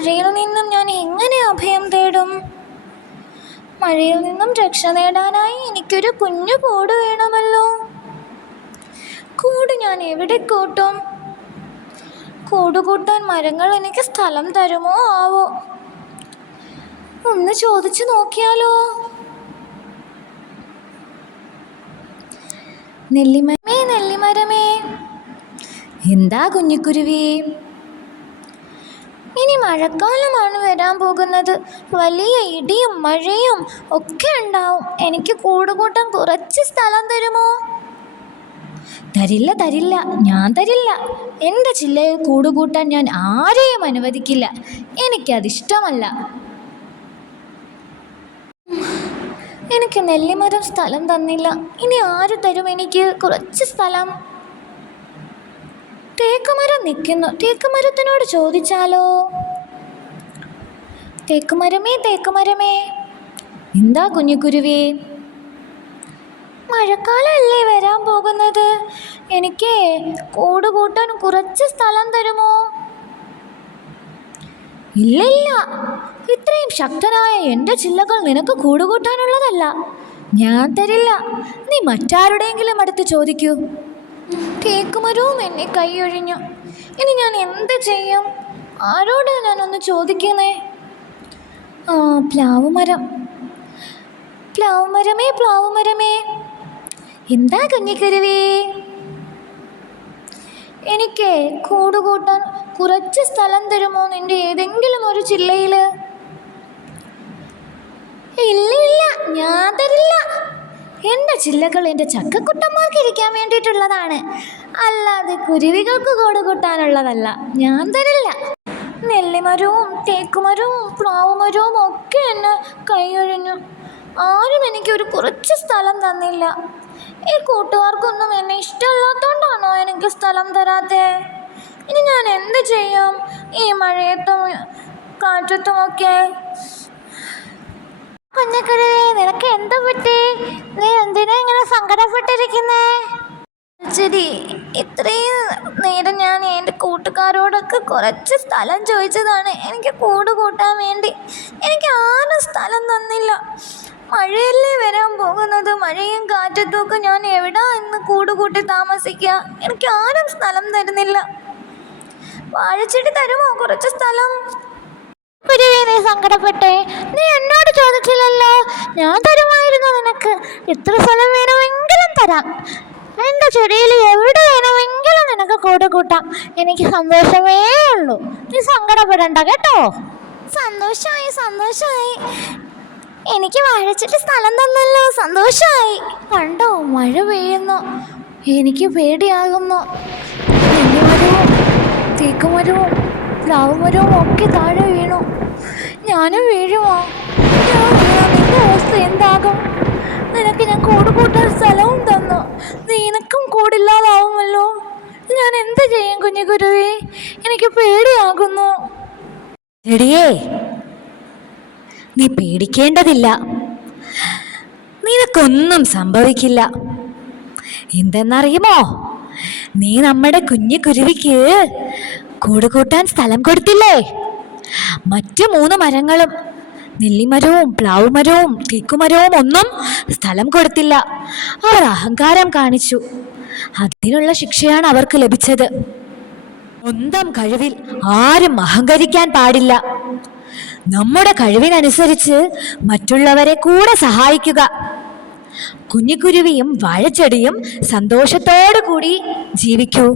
മഴയിൽ നിന്നും ഞാൻ എങ്ങനെ അഭയം തേടും? മഴയിൽ നിന്നും രക്ഷ നേടാനായി എനിക്കൊരു കുഞ്ഞു കൂട് വേണമല്ലോ. കൂട് ഞാൻ എവിടെ കൂട്ടും? കൂട് കൂട്ടാൻ മരങ്ങൾ എനിക്ക് സ്ഥലം തരുമോ ആവോ? ഒന്ന് ചോദിച്ചു നോക്കിയാലോ? നെല്ലിമരമേ, നെല്ലിമരമേ. എന്താ കുഞ്ഞിക്കുരുവി? ഇനി മഴക്കാലമാണ് വരാൻ പോകുന്നത്. വലിയ ഇടിയും മഴയും ഒക്കെ ഉണ്ടാവും. എനിക്ക് കൂടുകൂട്ടാൻ കുറച്ച് സ്ഥലം തരുമോ? തരില്ല, തരില്ല, ഞാൻ തരില്ല. എൻ്റെ ചില്ലയിൽ കൂടുകൂട്ടാൻ ഞാൻ ആരെയും അനുവദിക്കില്ല. എനിക്കതിഷ്ടമല്ല. എനിക്ക് നെല്ലിമരം സ്ഥലം തന്നില്ല. ഇനി ആര് തരും എനിക്ക് കുറച്ച് സ്ഥലം? തേക്കുമരം നിൽക്കുന്നു. തേക്കുമരത്തിനോട് ചോദിച്ചാലോ? തേക്കുമരമേ, തേക്കുമരമേ. എന്താ കുഞ്ഞിക്കുരുവി? മഴക്കാലമല്ലേ വരാൻ പോകുന്നത്. എനിക്ക് കൂട് കൂട്ടാൻ കുറച്ച് സ്ഥലം തരുമോ? ഇല്ല, ഇല്ല. ഇത്രയും ശക്തനായ എൻ്റെ ചില്ലകൾ നിനക്ക് കൂടുകൂട്ടാനുള്ളതല്ല. ഞാൻ തരില്ല. നീ മറ്റാരുടെയെങ്കിലും അടുത്ത് ചോദിക്കൂ. തേക്കുമരവും എന്നെ കൈയൊഴിഞ്ഞു. ഇനി ഞാൻ എന്ത് ചെയ്യും? ആരോടാ ഞാനൊന്ന് ചോദിക്കുന്നേ? പ്ലാവുമരം. പ്ലാവുമരമേ, പ്ലാവുമരമേ. എന്താ കുഞ്ഞിക്കുരുവി? എനിക്ക് കൂടുകൂട്ടാൻ കുറച്ച് സ്ഥലം തരുമോ നിന്റെ ഏതെങ്കിലും ഒരു ചില്ലയിൽ? ഇല്ല, ഇല്ല, ഞാൻ തരില്ല. എൻ്റെ ചില്ലകൾ എൻ്റെ ചക്കക്കുട്ടന്മാർക്ക് ഇരിക്കാൻ വേണ്ടിയിട്ടുള്ളതാണ്, അല്ലാതെ കുരുവികൾക്ക് കൂടുകൂട്ടാനുള്ളതല്ല. ഞാൻ തരില്ല. നെല്ലിമരവും തേക്കുമരവും പ്ലാവുമരവും ഒക്കെ എന്നെ കൈയൊഴിഞ്ഞു. ആരും എനിക്കൊരു കുറച്ച് സ്ഥലം തന്നില്ല. ഈ കൂട്ടുകാർക്കൊന്നും എന്നെ ഇഷ്ടമല്ലാത്തതുകൊണ്ടാണോ എനിക്ക് സ്ഥലം തരാത്തേ? ഇനി ഞാൻ എന്ത് ചെയ്യും ഈ മഴയത്തും കാറ്റത്തുമൊക്കെ? കുഞ്ഞിക്കുരുവി, നിനക്ക് എന്താ പറ്റി? നീ എന്തിനാ ഇങ്ങനെ സങ്കടപ്പെട്ടിരിക്കുന്നേ? ശരി, ഇത്രയും നേരം ഞാൻ എൻ്റെ കൂട്ടുകാരോടൊക്കെ കുറച്ച് സ്ഥലം ചോദിച്ചതാണ് എനിക്ക് കൂട് കൂട്ടാൻ വേണ്ടി. എനിക്ക് ആരും സ്ഥലം തന്നില്ല. മഴയല്ലേ വരാൻ പോകുന്നത്. മഴയും കാറ്റത്തുമൊക്കെ ഞാൻ എവിടാ ഇന്ന് കൂട് കൂട്ടി താമസിക്കുക? എനിക്ക് ആരും സ്ഥലം തരുന്നില്ല. വാഴച്ചെടി തരുമോ കുറച്ച് സ്ഥലം? കുരുവി, നീ സങ്കടപ്പെട്ടേ? നീ എന്നോട് ചോദിച്ചില്ലല്ലോ. ഞാൻ തരുമായിരുന്നു നിനക്ക്. എത്ര സ്ഥലം വേണമെങ്കിലും തരാം. എൻ്റെ ചെടിയിൽ എവിടെ വേണമെങ്കിലും നിനക്ക് കൂട് കൂട്ടാം. എനിക്ക് സന്തോഷമേ ഉള്ളൂ. നീ സങ്കടപ്പെടണ്ട കേട്ടോ. സന്തോഷമായി, സന്തോഷമായി. എനിക്ക് വാഴച്ചിട്ട് സ്ഥലം തന്നല്ലോ. സന്തോഷമായി. കണ്ടോ, മഴ പെയ്യുന്നു. എനിക്ക് പേടിയാകുന്നു. നെല്ലിമരവും തേക്കുമരവും പ്ലാവുമരവും ഒക്കെ താഴെ വീണു. ഞാനും വീഴുമോ? ഞാൻ വീണാൽ നിന്റെ അവസ്ഥ എന്താകും? നിനക്ക് ഞാൻ കൂട് കൂട്ടാൻ സ്ഥലവും തന്നു. നിനക്കും കൂടില്ലാതാവുമല്ലോ. ഞാൻ എന്ത് ചെയ്യും കുഞ്ഞിക്കുരുവി? എനിക്ക് പേടിയാകുന്നു. എടിയേ, നീ പേടിക്കേണ്ടതില്ല. നിനക്കൊന്നും സംഭവിക്കില്ല. എന്തെന്നറിയുമോ? നീ നമ്മുടെ കുഞ്ഞിക്കുരുവിക്ക് കൂട് കൂട്ടാൻ സ്ഥലം കൊടുത്തില്ലേ? മറ്റു 3 മരങ്ങളും, നെല്ലിമരവും പ്ലാവുമരവും തേക്കുമരവും ഒന്നും സ്ഥലം കൊടുത്തില്ല. അവർ അഹങ്കാരം കാണിച്ചു. അതിനുള്ള ശിക്ഷയാണ് അവർക്ക് ലഭിച്ചത്. സ്വന്തം കഴിവിൽ ആരും അഹങ്കരിക്കാൻ പാടില്ല. നമ്മുടെ കഴിവിനനുസരിച്ച് മറ്റുള്ളവരെ കൂടെ സഹായിക്കുക. കുഞ്ഞിക്കുരുവിയും വാഴച്ചെടിയും സന്തോഷത്തോടു കൂടി ജീവിക്കൂ.